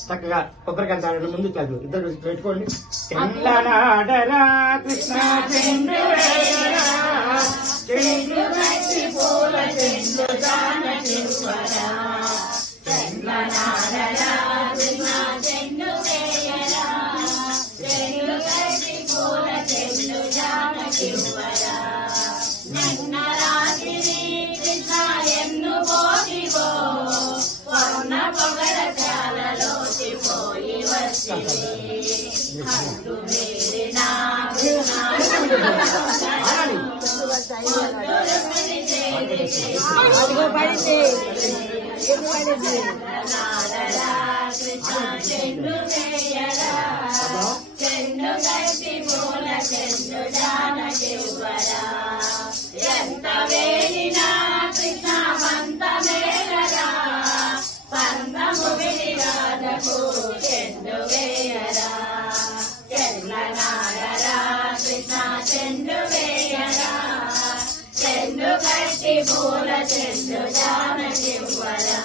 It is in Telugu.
చక్కగా కొబ్బరికాయ తాడని ముందు కాదు ఇద్దరు పెట్టుకోండి. చెండ్లనాడరా కృష్ణ చెండు వేయరా, చెండు గట్టి పూల చెండు జానకివ్వరా. చెండ్లనాడరా కృష్ణ చెండు వేయరా, చెండు గట్టి పూల చెండు జానకివ్వరా. నిన్న రాత్రి కృష్ణ ఎన్ను పోతివో, పౌర్ణ పొగడ చాలలోకి పోయి వచ్చి హద్దు మీరిన కృష్ణ చెండు వేయరా, చెండు గట్టి పూల చెండు జానకివ్వరా. ఎంత వేలినా కృష్ణ మంత మేలరా, పందము విరాజకు చెండు వేయరా. చెండ్లనాడరా కృష్ణ చెండు వేయరా, చెండు గట్టి పూల చెండు జానకివ్వరా.